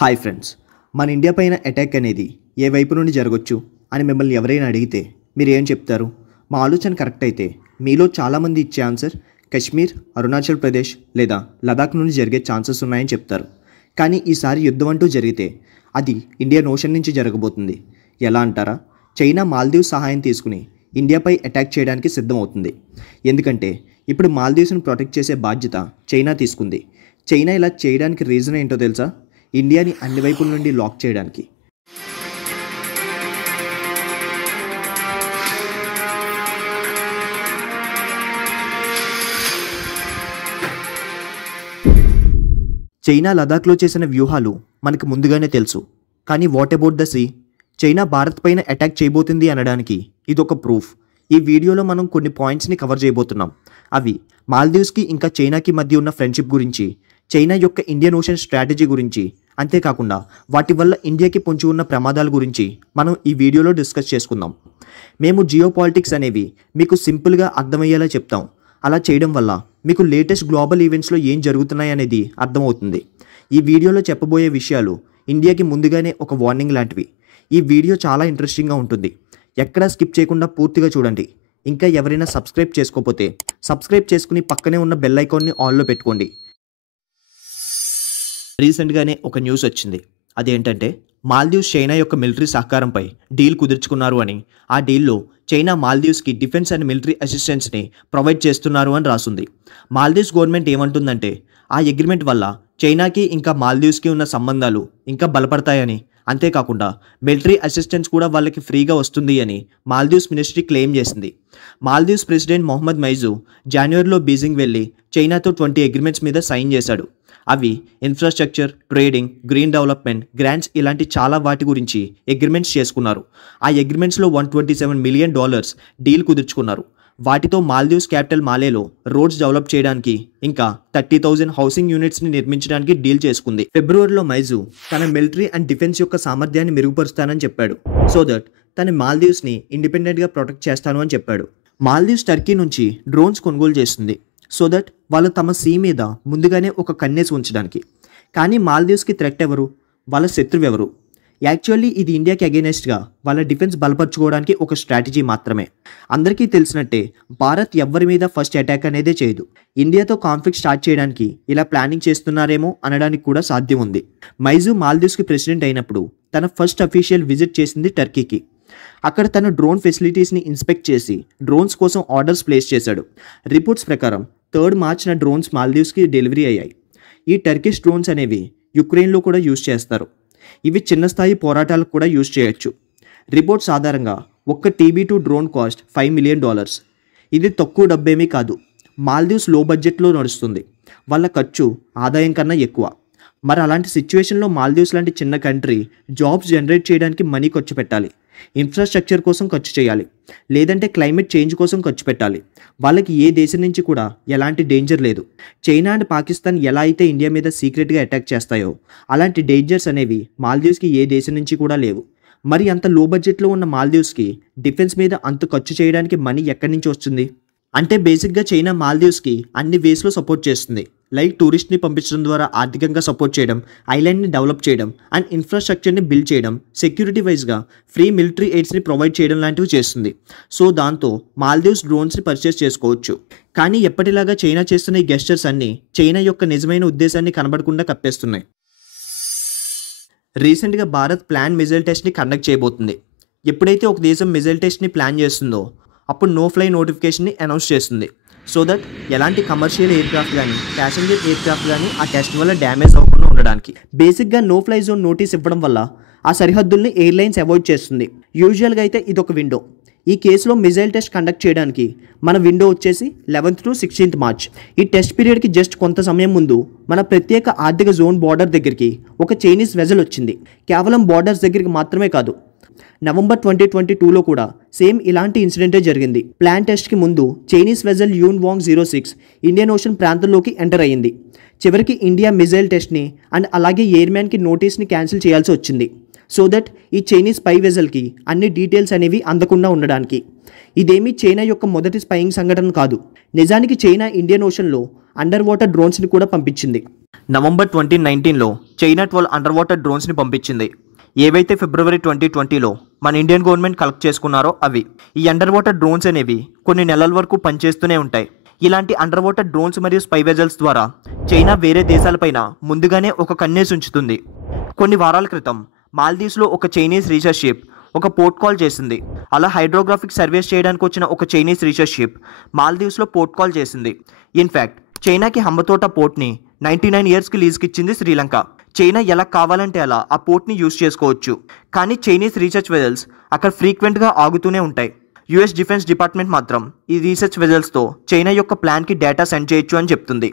Hi friends, మన India పైన attack అనేది ఏ వైపు నుండి జరగవచ్చు అని మిమ్మల్ని ఎవరైనా అడిగితే మీరు ఏం చెప్తారు? మా ఆలోచన కరెక్ట్ అయితే మీలో చాలామంది ఇచ్చే ఆన్సర్ కశ్మీర్, అరుణాచల్ ప్రదేశ్ లేదా లదాఖ్ నుండి జరిగే ఛాన్సెస్ ఉన్నాయని చెప్తారు. కానీ ఈసారి యుద్ధం అంటూ జరిగితే అది ఇండియన్ ఓషన్ నుంచి జరగబోతుంది. ఎలా అంటారా? చైనా మాల్దీవ్స్ సహాయం తీసుకుని ఇండియాపై అటాక్ చేయడానికి సిద్ధమవుతుంది. ఎందుకంటే ఇప్పుడు మాల్దీవ్స్ను ప్రొటెక్ట్ చేసే బాధ్యత చైనా తీసుకుంది. చైనా ఇలా చేయడానికి రీజన్ ఏంటో తెలుసా? ఇండియాని అన్ని వైపుల నుండి లాక్ చేయడానికి. చైనా లదాఖ్లో చేసిన వ్యూహాలు మనకు ముందుగానే తెలుసు. కానీ what about the sea? China Bharat పైన అటాక్ చేయబోతుంది అనడానికి ఇదొక ప్రూఫ్. ఈ వీడియోలో మనం కొన్ని పాయింట్స్ని కవర్ చేయబోతున్నాం. అవి మాల్దీవ్స్కి ఇంకా చైనాకి మధ్య ఉన్న ఫ్రెండ్షిప్ గురించి, చైనా యొక్క ఇండియన్ ఓషన్ స్ట్రాటజీ గురించి, అంతేకాకుండా వాటి వల్ల ఇండియాకి పొంచి ఉన్న ప్రమాదాల గురించి మనం ఈ వీడియోలో డిస్కస్ చేసుకుందాం. మేము జియో పాలిటిక్స్ అనేవి మీకు సింపుల్గా అర్థమయ్యేలా చెప్తాం. అలా చేయడం వల్ల మీకు లేటెస్ట్ గ్లోబల్ ఈవెంట్స్లో ఏం జరుగుతున్నాయి అనేది అర్థమవుతుంది. ఈ వీడియోలో చెప్పబోయే విషయాలు ఇండియాకి ముందుగానే ఒక వార్నింగ్ లాంటివి. ఈ వీడియో చాలా ఇంట్రెస్టింగ్గా ఉంటుంది. ఎక్కడా స్కిప్ చేయకుండా పూర్తిగా చూడండి. ఇంకా ఎవరైనా సబ్స్క్రైబ్ చేసుకోకపోతే సబ్స్క్రైబ్ చేసుకుని పక్కనే ఉన్న బెల్ ఐకాన్ని ఆన్లో పెట్టుకోండి. రీసెంట్గానే ఒక న్యూస్ వచ్చింది. అదేంటంటే మాల్దీవ్స్ చైనా యొక్క మిలిటరీ సహకారంపై డీల్ కుదుర్చుకున్నారు అని. ఆ డీల్లో చైనా మాల్దీవ్స్కి డిఫెన్స్ అండ్ మిలిటరీ అసిస్టెన్స్ని ప్రొవైడ్ చేస్తున్నారు అని రాసుంది. మాల్దీవ్స్ గవర్నమెంట్ ఏమంటుందంటే ఆ అగ్రిమెంట్ వల్ల చైనాకి ఇంకా మాల్దీవ్స్కి ఉన్న సంబంధాలు ఇంకా బలపడతాయని, అంతేకాకుండా మిలిటరీ అసిస్టెన్స్ కూడా వాళ్ళకి ఫ్రీగా వస్తుంది అని మాల్దీవ్స్ మినిస్ట్రీ క్లెయిమ్ చేసింది. మాల్దీవ్స్ ప్రెసిడెంట్ మొహమ్మద్ మైజు జనవరిలో బీజింగ్ వెళ్ళి చైనాతో 20 అగ్రిమెంట్స్ మీద సైన్ చేశాడు. అవి infrastructure, trading, green development, grants ఇలాంటి చాలా వాటి గురించి అగ్రిమెంట్స్ చేసుకున్నారు. ఆ అగ్రిమెంట్స్లో $127 మిలియన్ డీల్ కుదుర్చుకున్నారు. వాటితో మాల్దీవ్స్ క్యాపిటల్ మాలేలో రోడ్స్ డెవలప్ చేయడానికి, ఇంకా 30,000 హౌసింగ్ యూనిట్స్ని నిర్మించడానికి డీల్ చేసుకుంది. ఫిబ్రవరిలో మైజు తన మిలిటరీ అండ్ డిఫెన్స్ యొక్క సామర్థ్యాన్ని మెరుగుపరుస్తానని చెప్పాడు. సో దట్ తన మాల్దీవ్స్ని ఇండిపెండెంట్గా ప్రొటెక్ట్ చేస్తాను అని చెప్పాడు. మాల్దీవ్స్ టర్కీ నుంచి డ్రోన్స్ కొనుగోలు చేస్తుంది. సో దట్ వాళ్ళు తమ సీ మీద ముందుగానే ఒక కన్నేసి ఉంచడానికి. కానీ మాల్దీవ్స్కి థ్రెట్ ఎవరు? వాళ్ళ శత్రువు ఎవరు? యాక్చువల్లీ ఇది ఇండియాకి అగెయినెస్ట్గా వాళ్ళ డిఫెన్స్ బలపరచుకోవడానికి ఒక స్ట్రాటజీ మాత్రమే. అందరికీ తెలిసినట్టే భారత్ ఎవ్వరి మీద ఫస్ట్ అటాక్ అనేదే చేయదు. ఇండియాతో కాన్ఫ్లిక్ట్ స్టార్ట్ చేయడానికి ఇలా ప్లానింగ్ చేస్తున్నారేమో అనడానికి కూడా సాధ్యం ఉంది. మైజు మాల్దీవ్స్కి ప్రెసిడెంట్ అయినప్పుడు తన ఫస్ట్ అఫీషియల్ విజిట్ చేసింది టర్కీకి. అక్కడ తను డ్రోన్ ఫెసిలిటీస్ని ఇన్స్పెక్ట్ చేసి డ్రోన్స్ కోసం ఆర్డర్స్ ప్లేస్ చేశాడు. రిపోర్ట్స్ ప్రకారం 3 మార్చిన డ్రోన్స్ మాల్దీవ్స్కి డెలివరీ అయ్యాయి. ఈ టర్కిష్ డ్రోన్స్ అనేవి యుక్రెయిన్లో కూడా యూజ్ చేస్తారు. ఇవి చిన్న స్థాయి పోరాటాలకు కూడా యూజ్ చేయొచ్చు. రిపోర్ట్స్ ఆధారంగా ఒక్క TB2 డ్రోన్ కాస్ట్ $5 మిలియన్. ఇది తక్కువ డబ్బేమీ కాదు. మాల్దీవ్స్ లో బడ్జెట్లో నడుస్తుంది. వాళ్ళ ఖర్చు ఆదాయం కన్నా ఎక్కువ. మరి అలాంటి సిచ్యువేషన్లో మాల్దీవ్స్ లాంటి చిన్న కంట్రీ జాబ్స్ జనరేట్ చేయడానికి మనీ ఖర్చు పెట్టాలి, ఇన్ఫ్రాస్ట్రక్చర్ కోసం ఖర్చు చేయాలి, లేదంటే క్లైమేట్ చేంజ్ కోసం ఖర్చు పెట్టాలి. వాళ్ళకి ఏ దేశం నుంచి కూడా ఎలాంటి డేంజర్ లేదు. చైనా అండ్ పాకిస్తాన్ ఎలా అయితే ఇండియా మీద సీక్రెట్గా అటాక్ చేస్తాయో అలాంటి డేంజర్స్ అనేవి మాల్దీవ్స్కి ఏ దేశం నుంచి కూడా లేవు. మరి అంత లో బడ్జెట్లో ఉన్న మాల్దీవ్స్కి డిఫెన్స్ మీద అంత ఖర్చు చేయడానికి మనీ ఎక్కడి నుంచి వస్తుంది? అంటే బేసిక్గా చైనా మాల్దీవ్స్కి అన్ని వేస్లో సపోర్ట్ చేస్తుంది. లైక్ టూరిస్ట్ని పంపించడం ద్వారా ఆర్థికంగా సపోర్ట్ చేయడం, ఐలాండ్ని డెవలప్ చేయడం అండ్ ఇన్ఫ్రాస్ట్రక్చర్ని బిల్డ్ చేయడం, సెక్యూరిటీ వైజ్గా ఫ్రీ మిలిటరీ ఎయిడ్స్ని ప్రొవైడ్ చేయడం లాంటివి చేస్తుంది. సో దాంతో మాల్దీవ్స్ డ్రోన్స్ని పర్చేస్ చేసుకోవచ్చు. కానీ ఎప్పటిలాగా చైనా చేస్తున్న ఈ గెస్చర్స్ అన్నీ చైనా యొక్క నిజమైన ఉద్దేశాన్ని కనబడకుండా కప్పేస్తున్నాయి. రీసెంట్గా భారత్ ప్లాన్ మిజైల్ టెస్ట్ని కండక్ట్ చేయబోతుంది. ఎప్పుడైతే ఒక దేశం మిజైల్ టెస్ట్ని ప్లాన్ చేస్తుందో అప్పుడు నో ఫ్లై నోటిఫికేషన్ని అనౌన్స్ చేస్తుంది. సో దట్ ఎలాంటి కమర్షియల్ ఎయిర్ క్రాఫ్ట్ కానీ ప్యాసింజర్ ఎయిర్ క్రాఫ్ట్ కానీ ఆ టెస్ట్ వల్ల డ్యామేజ్ అవ్వకుండా ఉండడానికి. బేసిక్గా నో ఫ్లై జోన్ నోటీస్ ఇవ్వడం వల్ల ఆ సరిహద్దుల్ని ఎయిర్లైన్స్ అవాయిడ్ చేస్తుంది. యూజువల్గా అయితే ఇదొక విండో. ఈ కేసులో మిజైల్ టెస్ట్ కండక్ట్ చేయడానికి మన విండో వచ్చేసి 11th to 16th మార్చ్. ఈ టెస్ట్ పీరియడ్కి జస్ట్ కొంత సమయం ముందు మన ప్రత్యేక ఆర్థిక జోన్ బార్డర్ దగ్గరికి ఒక చైనీస్ వెజల్ వచ్చింది. కేవలం బార్డర్స్ దగ్గరికి మాత్రమే కాదు, నవంబర్ 2022లో కూడా సేమ్ ఇలాంటి ఇన్సిడెంటే జరిగింది. ప్లాన్ టెస్ట్కి ముందు చైనీస్ వెజల్ యూన్ వాంగ్ 06 ఇండియన్ ఓషన్ ప్రాంతంలోకి ఎంటర్ అయ్యింది. చివరికి ఇండియా మిజైల్ టెస్ట్ని అండ్ అలాగే ఎయిర్మ్యాన్కి నోటీస్ని క్యాన్సిల్ చేయాల్సి వచ్చింది. సో దట్ ఈ చైనీస్ స్పై వెజల్కి అన్ని డీటెయిల్స్ అనేవి అందకుండా ఉండడానికి. ఇదేమీ చైనా యొక్క మొదటి స్పైయింగ్ సంఘటన కాదు. నిజానికి చైనా ఇండియన్ ఓషన్లో అండర్ వాటర్ డ్రోన్స్ని కూడా పంపించింది. నవంబర్ 2019లో చైనా 12 అండర్ వాటర్ డ్రోన్స్ని పంపించింది. ఏవైతే ఫిబ్రవరి 2020లో మన ఇండియన్ గవర్నమెంట్ కలెక్ట్ చేసుకున్నారో అవి. ఈ అండర్ వాటర్ డ్రోన్స్ అనేవి కొన్ని నెలల వరకు పనిచేస్తూనే ఉంటాయి. ఇలాంటి అండర్ వాటర్ డ్రోన్స్ మరియు స్పై వెజల్స్ ద్వారా చైనా వేరే దేశాలపైన ముందుగానే ఒక కన్నేసి ఉంచుతుంది. కొన్ని వారాల క్రితం మాల్దీవ్స్లో ఒక చైనీస్ రీసెర్చ్ షిప్ ఒక పోర్ట్ కాల్ చేసింది. అలా హైడ్రోగ్రాఫిక్ సర్వేస్ చేయడానికి వచ్చిన ఒక చైనీస్ రీసెర్చ్ షిప్ మాల్దీవ్స్లో పోర్ట్ కాల్ చేసింది. ఇన్ఫ్యాక్ట్ చైనాకి హంబతోట పోర్ట్ని 99 ఇయర్స్కి లీజ్కి ఇచ్చింది శ్రీలంక. చైనా ఎలా కావాలంటే అలా ఆ పోర్ట్ని యూజ్ చేసుకోవచ్చు. కానీ చైనీస్ రీసెర్చ్ వెజల్స్ అక్కడ ఫ్రీక్వెంట్గా ఆగుతూనే ఉంటాయి. యుఎస్ డిఫెన్స్ డిపార్ట్మెంట్ మాత్రం ఈ రీసెర్చ్ వెజల్స్తో చైనా యొక్క ప్లాన్కి డేటా సెండ్ చేయొచ్చు అని చెప్తుంది.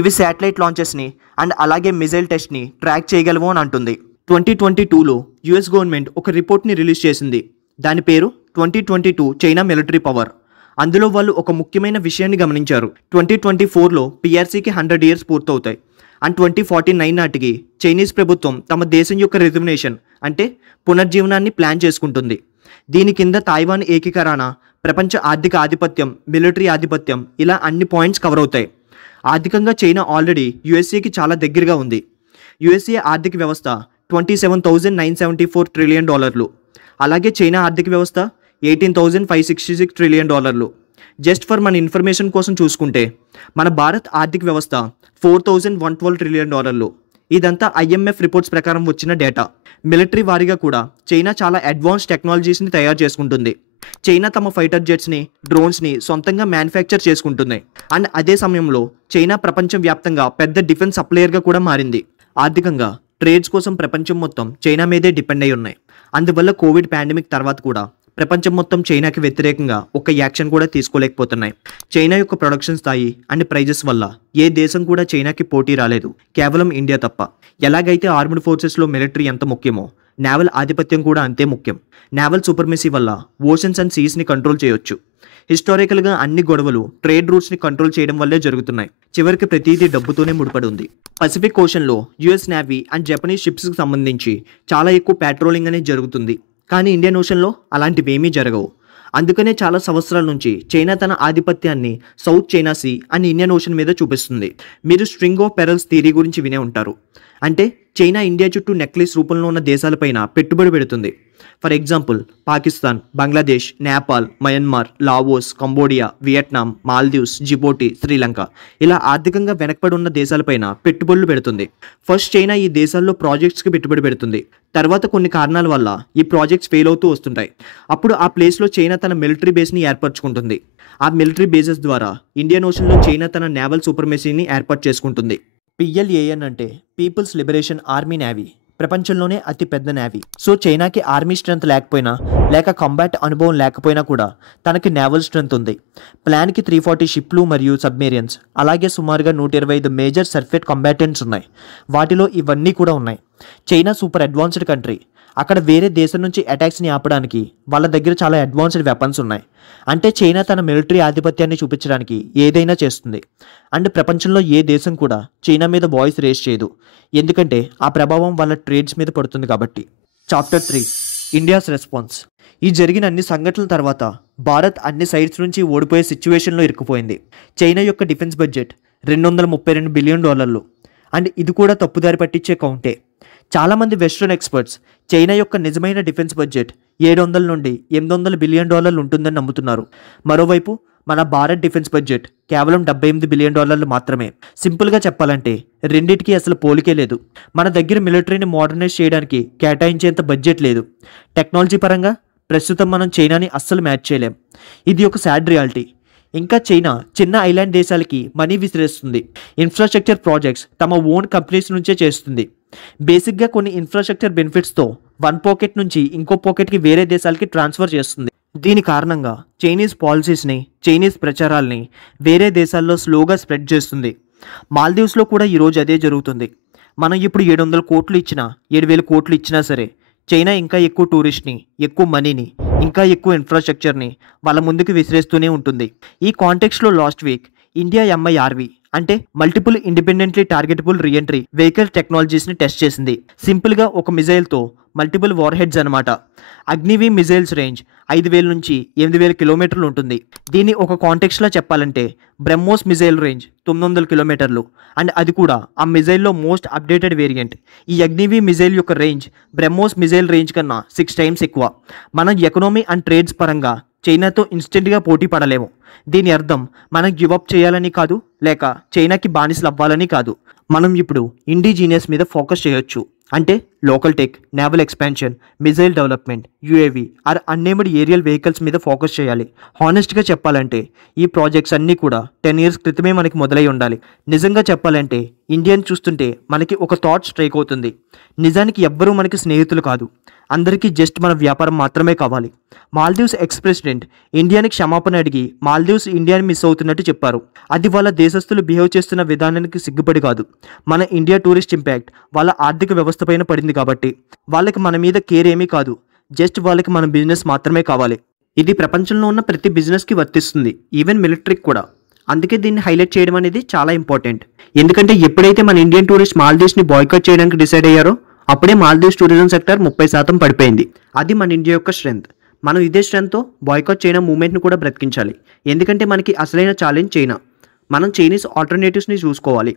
ఇవి శాటిలైట్ లాంచెస్ని అండ్ అలాగే మిజైల్ టెస్ట్ని ట్రాక్ చేయగలవు అని అంటుంది. 2022లో యుఎస్ గవర్నమెంట్ ఒక రిపోర్ట్ని రిలీజ్ చేసింది. దాని పేరు 2022 చైనా మిలిటరీ పవర్. అందులో వాళ్ళు ఒక ముఖ్యమైన విషయాన్ని గమనించారు. 2024లో పిఆర్సీకి 100 ఇయర్స్ పూర్తవుతాయి. అండ్ 2049 నాటికి చైనీస్ ప్రభుత్వం తమ దేశం యొక్క రిజర్వేషన్ అంటే పునర్జీవనాన్ని ప్లాన్ చేసుకుంటుంది. దీని కింద తైవాన్ ఏకీకరణ, ప్రపంచ ఆర్థిక ఆధిపత్యం, మిలిటరీ ఆధిపత్యం ఇలా అన్ని పాయింట్స్ కవర్ అవుతాయి. ఆర్థికంగా చైనా ఆల్రెడీ యుఎస్ఏకి చాలా దగ్గరగా ఉంది. యుఎస్ఏ ఆర్థిక వ్యవస్థ $27,974 ట్రిలియన్. అలాగే చైనా ఆర్థిక వ్యవస్థ $18,566 ట్రిలియన్. జస్ట్ ఫర్ మన ఇన్ఫర్మేషన్ కోసం చూసుకుంటే మన భారత్ ఆర్థిక వ్యవస్థ $4,112 ట్రిలియన్. ఇదంతా ఐఎంఎఫ్ రిపోర్ట్స్ ప్రకారం వచ్చిన డేటా. మిలిటరీ వారీగా కూడా చైనా చాలా అడ్వాన్స్ టెక్నాలజీస్ని తయారు చేసుకుంటుంది. చైనా తమ ఫైటర్ జెట్స్ని, డ్రోన్స్ని సొంతంగా మ్యానుఫ్యాక్చర్ చేసుకుంటుంది. అండ్ అదే సమయంలో చైనా ప్రపంచవ్యాప్తంగా పెద్ద డిఫెన్స్ సప్లయర్గా కూడా మారింది. ఆర్థికంగా ట్రేడ్స్ కోసం ప్రపంచం మొత్తం చైనా మీదే డిపెండ్ అయి ఉన్నాయి. అందువల్ల కోవిడ్ పాండమిక్ తర్వాత కూడా ప్రపంచం మొత్తం చైనాకి వ్యతిరేకంగా ఒక యాక్షన్ కూడా తీసుకోలేకపోతున్నాయి. చైనా యొక్క ప్రొడక్షన్ స్థాయి అండ్ ప్రైజెస్ వల్ల ఏ దేశం కూడా చైనాకి పోటీ రాలేదు, కేవలం ఇండియా తప్ప. ఎలాగైతే ఆర్మ్డ్ ఫోర్సెస్లో మిలిటరీ ఎంత ముఖ్యమో నేవల్ ఆధిపత్యం కూడా అంతే ముఖ్యం. నేవల్ సూపర్మెసీ వల్ల ఓషన్స్ అండ్ సీస్ని కంట్రోల్ చేయొచ్చు. హిస్టారికల్గా అన్ని గొడవలు ట్రేడ్ రూట్స్ని కంట్రోల్ చేయడం వల్లే జరుగుతున్నాయి. చివరికి ప్రతిదీ డబ్బుతోనే ముడిపడి ఉంది. పసిఫిక్ ఓషన్లో యుఎస్ నేవీ అండ్ జపనీస్ షిప్స్కి సంబంధించి చాలా ఎక్కువ పెట్రోలింగ్ అనేది జరుగుతుంది. కానీ ఇండియన్ ఓషన్లో అలాంటివేమీ జరగవు. అందుకనే చాలా సంవత్సరాల నుంచి చైనా తన ఆధిపత్యాన్ని South China Sea and Indian Ocean మీద చూపిస్తుంది. మీరు స్ట్రింగ్ ఆఫ్ పెరల్స్ థియరీ గురించి వినే ఉంటారు. అంటే చైనా ఇండియా చుట్టూ నెక్లెస్ రూపంలో ఉన్న దేశాలపైన పెట్టుబడి పెడుతుంది. For example Pakistan, Bangladesh, Nepal, Myanmar, Laos, Cambodia, Vietnam, Maldives, Djibouti, Sri Lanka ఇలా ఆర్థికంగా వెనకబడి ఉన్న దేశాలపైన పెట్టుబడులు పెడుతుంది. ఫస్ట్ చైనా ఈ దేశాల్లో ప్రాజెక్ట్స్కి పెట్టుబడి పెడుతుంది. తర్వాత కొన్ని కారణాల వల్ల ఈ ప్రాజెక్ట్స్ ఫెయిల్ అవుతూ వస్తుంటాయి. అప్పుడు ఆ ప్లేస్లో చైనా తన మిలిటరీ బేస్ని ఏర్పరచుకుంటుంది. ఆ మిలిటరీ బేసెస్ ద్వారా ఇండియన్ ఓషన్లో చైనా తన నేవల్ సూపర్మెసీని ఏర్పాటు చేసుకుంటుంది. PLAN అంటే పీపుల్స్ లిబరేషన్ ఆర్మీ నేవీ. ప్రపంచంలోనే అతి పెద్ద నేవీ. సో చైనాకి ఆర్మీ స్ట్రెంత్ లేకపోయినా లేక కంబాట్ అనుభవం లేకపోయినా కూడా తనకి నేవల్ స్ట్రెంత్ ఉంది. ప్లాన్కి 340 షిప్లు మరియు సబ్మెరియన్స్, అలాగే సుమారుగా 125 మేజర్ సర్ఫేట్ కంబాటెంట్స్ ఉన్నాయి. వాటిలో ఇవన్నీ కూడా ఉన్నాయి. China super advanced country. అక్కడ వేరే దేశం నుంచి అటాక్స్ని ఆపడానికి వాళ్ళ దగ్గర చాలా అడ్వాన్స్డ్ వెపన్స్ ఉన్నాయి. అంటే చైనా తన మిలిటరీ ఆధిపత్యాన్ని చూపించడానికి ఏదైనా చేస్తుంది. అండ్ ప్రపంచంలో ఏ దేశం కూడా చైనా మీద వాయిస్ రేస్ చేయదు. ఎందుకంటే ఆ ప్రభావం వాళ్ళ ట్రేడ్స్ మీద పడుతుంది కాబట్టి. Chapter 3 India's response. ఈ జరిగిన అన్ని సంఘటనల తర్వాత భారత్ అన్ని సైడ్స్ నుంచి ఓడిపోయే సిచ్యువేషన్లో ఇరుక్కుపోయింది. చైనా యొక్క డిఫెన్స్ బడ్జెట్ $232 బిలియన్. అండ్ ఇది కూడా తప్పుదారి పట్టించే కౌంటే. చాలామంది వెస్ట్రన్ ఎక్స్పర్ట్స్ చైనా యొక్క నిజమైన డిఫెన్స్ బడ్జెట్ $700 నుండి $800 బిలియన్ ఉంటుందని నమ్ముతున్నారు. మరోవైపు మన భారత్ డిఫెన్స్ బడ్జెట్ కేవలం $78 బిలియన్ మాత్రమే. సింపుల్గా చెప్పాలంటే రెండింటికి అసలు పోలికే లేదు. మన దగ్గర మిలిటరీని మోడర్నైజ్ చేయడానికి కేటాయించేంత బడ్జెట్ లేదు. టెక్నాలజీ పరంగా ప్రస్తుతం మనం చైనాని అస్సలు మ్యాచ్ చేయలేం. ఇది ఒక సాడ్ రియాలిటీ. ఇంకా చైనా చిన్న ఐలాండ్ దేశాలకి మనీ విసిరేస్తుంది. ఇన్ఫ్రాస్ట్రక్చర్ ప్రాజెక్ట్స్ తమ ఓన్ కంపెనీస్ నుంచే చేస్తుంది. బేసిక్గా కొన్ని ఇన్ఫ్రాస్ట్రక్చర్ బెనిఫిట్స్తో వన్ పాకెట్ నుంచి ఇంకో పాకెట్కి వేరే దేశాలకి ట్రాన్స్ఫర్ చేస్తుంది. దీని కారణంగా చైనీస్ పాలసీస్ని, చైనీస్ ప్రచారాల్ని వేరే దేశాల్లో స్లోగా స్ప్రెడ్ చేస్తుంది. మాల్దీవ్స్లో కూడా ఈరోజు అదే జరుగుతుంది. మనం ఇప్పుడు 700 కోట్లు ఇచ్చినా 7,000 కోట్లు ఇచ్చినా సరే చైనా ఇంకా ఎక్కువ టూరిస్ట్ని, ఎక్కువ మనీని, ఇంకా ఎక్కువ ఇన్ఫ్రాస్ట్రక్చర్ని వాళ్ళ ముందుకు విసిరేస్తూనే ఉంటుంది. ఈ కాంటెక్స్లో లాస్ట్ వీక్ ఇండియా MIRV అంటే multiple independently targetable reentry vehicle టెక్నాలజీస్ని టెస్ట్ చేసింది. సింపుల్గా ఒక మిజైల్తో మల్టిపుల్ వార్ హెడ్స్ అనమాట. అగ్నివీ మిజైల్స్ రేంజ్ 5,000 నుంచి 8,000 కిలోమీటర్లు ఉంటుంది. దీన్ని ఒక కాంటెక్స్ట్లో చెప్పాలంటే బ్రహ్మోస్ మిజైల్ రేంజ్ 900 కిలోమీటర్లు, అండ్ అది కూడా ఆ మిజైల్లో మోస్ట్ అప్డేటెడ్ వేరియంట్. ఈ అగ్నివీ మిజైల్ యొక్క రేంజ్ బ్రహ్మోస్ మిజైల్ రేంజ్ కన్నా 6 టైమ్స్ ఎక్కువ. మన ఎకనామీ అండ్ ట్రేడ్స్ పరంగా చైనాతో ఇన్స్టెంట్గా పోటీ పడలేము. దీని అర్థం మనం గివప్ చేయాలని కాదు, లేక చైనాకి బానిసలు అవ్వాలని కాదు. మనం ఇప్పుడు ఇండిజీనియస్ మీద ఫోకస్ చేయొచ్చు. అంటే local tech, naval expansion, missile development, UAV or unmanned aerial vehicles మీద ఫోకస్ చేయాలి. హానెస్ట్గా చెప్పాలంటే ఈ ప్రాజెక్ట్స్ అన్నీ కూడా 10 years క్రితమే మనకి మొదలై ఉండాలి. నిజంగా చెప్పాలంటే ఇండియన్ చూస్తుంటే మనకి ఒక థాట్ స్ట్రైక్ అవుతుంది. నిజానికి ఎవ్వరూ మనకి స్నేహితులు కాదు, అందరికీ జస్ట్ మన వ్యాపారం మాత్రమే కావాలి. మాల్దీవ్స్ ఎక్స్ ప్రెసిడెంట్ ఇండియాని క్షమాపణ అడిగి మాల్దీవ్స్ ఇండియాని మిస్ అవుతున్నట్టు చెప్పారు. అది వాళ్ళ దేశస్తులు బిహేవ్ చేస్తున్న విధానానికి సిగ్గుపడి కాదు, మన ఇండియా టూరిస్ట్ ఇంపాక్ట్ వాళ్ళ ఆర్థిక వ్యవస్థ పైన పడింది కాబట్టి. వాళ్ళకి మన మీద కేర్ ఏమీ కాదు, జస్ట్ వాళ్ళకి మన బిజినెస్ మాత్రమే కావాలి. ఇది ప్రపంచంలో ఉన్న ప్రతి బిజినెస్కి వర్తిస్తుంది, ఈవెన్ మిలిటరీకి కూడా. అందుకే దీన్ని హైలైట్ చేయడం అనేది చాలా ఇంపార్టెంట్. ఎందుకంటే ఎప్పుడైతే మన ఇండియన్ టూరిస్ట్ మాల్దీవ్స్ని బాయ్కాట్ చేయడానికి డిసైడ్ అయ్యారో అప్పుడే మాల్దీవ్స్ టూరిజం సెక్టర్ 30% పడిపోయింది. అది మన ఇండియా యొక్క స్ట్రెంగ్త్. మనం ఇదే స్ట్రెంగ్త్తో బాయ్కాట్ చైనా మూవ్మెంట్ని కూడా బ్రతికించాలి. ఎందుకంటే మనకి అసలైన ఛాలెంజ్ చైనా. మనం చైనీస్ ఆల్టర్నేటివ్స్ని చూసుకోవాలి.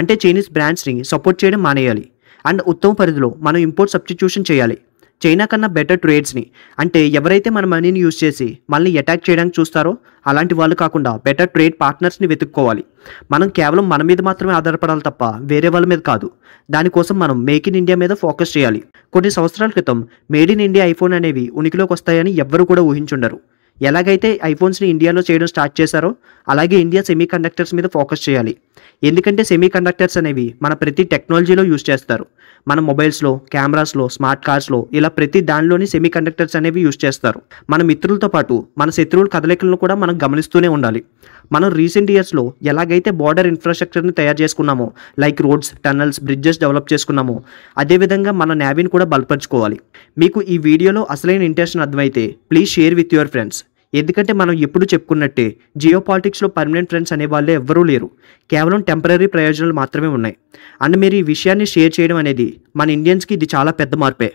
అంటే చైనీస్ బ్రాండ్స్ని సపోర్ట్ చేయడం మానేయాలి. అండ్ ఉత్తమ పరిధిలో మనం ఇంపోర్ట్ సబ్స్టిట్యూషన్ చేయాలి. చైనా కన్నా బెటర్ ట్రేడ్స్ని, అంటే ఎవరైతే మన మనీని యూజ్ చేసి మనల్ని అటాక్ చేయడానికి చూస్తారో అలాంటి వాళ్ళు కాకుండా బెటర్ ట్రేడ్ పార్ట్నర్స్ని వెతుక్కోవాలి. మనం కేవలం మన మీద మాత్రమే ఆధారపడాలి తప్ప వేరే వాళ్ళ మీద కాదు. దానికోసం మనం మేక్ ఇన్ ఇండియా మీద ఫోకస్ చేయాలి. కొన్ని సంవత్సరాల క్రితం మేడ్ ఇన్ ఇండియా ఐఫోన్ అనేవి ఉనికిలోకి వస్తాయని ఎవ్వరూ కూడా ఊహించుండరు. ఎలాగైతే ఐఫోన్స్ని ఇండియాలో చేయడం స్టార్ట్ చేశారో అలాగే ఇండియా సెమీ కండక్టర్స్ మీద ఫోకస్ చేయాలి. ఎందుకంటే సెమీ కండక్టర్స్ అనేవి మన ప్రతి టెక్నాలజీలో యూజ్ చేస్తారు. మన మొబైల్స్లో, కెమెరాస్లో, స్మార్ట్ కార్స్లో ఇలా ప్రతి దానిలోని సెమీ కండక్టర్స్ అనేవి యూజ్ చేస్తారు. మన మిత్రులతో పాటు మన శత్రువుల కదలికలను కూడా మనం గమనిస్తూనే ఉండాలి. మనం రీసెంట్ ఇయర్స్లో ఎలాగైతే బార్డర్ ఇన్ఫ్రాస్ట్రక్చర్ని తయారు చేసుకున్నామో, like roads, tunnels, bridges develop చేసుకున్నామో అదేవిధంగా మన నేవీని కూడా బలపరుచుకోవాలి. మీకు ఈ వీడియోలో అసలైన ఇంటెన్షన్ అర్థమైతే please share with your friends. ఎందుకంటే మనం ఎప్పుడు చెప్పుకున్నట్టే జియో పాలిటిక్స్లో పర్మనెంట్ ఫ్రెండ్స్ అనే వాళ్ళే ఎవ్వరూ లేరు, కేవలం టెంపరీ ప్రయోజనాలు మాత్రమే ఉన్నాయి. అండ్ మీరు ఈ విషయాన్ని షేర్ చేయడం అనేది మన ఇండియన్స్కి ఇది చాలా పెద్ద మార్పే.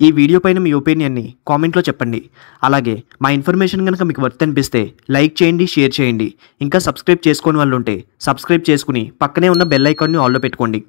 ఈ వీడియో పైన మీ ఒపీనియన్ని కామెంట్లో చెప్పండి. అలాగే మా ఇన్ఫర్మేషన్ కనుక మీకు వర్త్ అనిపిస్తే లైక్ చేయండి, షేర్ చేయండి. ఇంకా సబ్స్క్రైబ్ చేసుకోని వాళ్ళు ఉంటే సబ్స్క్రైబ్ చేసుకుని పక్కనే ఉన్న బెల్ ఐకాన్ని ఆన్లో పెట్టుకోండి.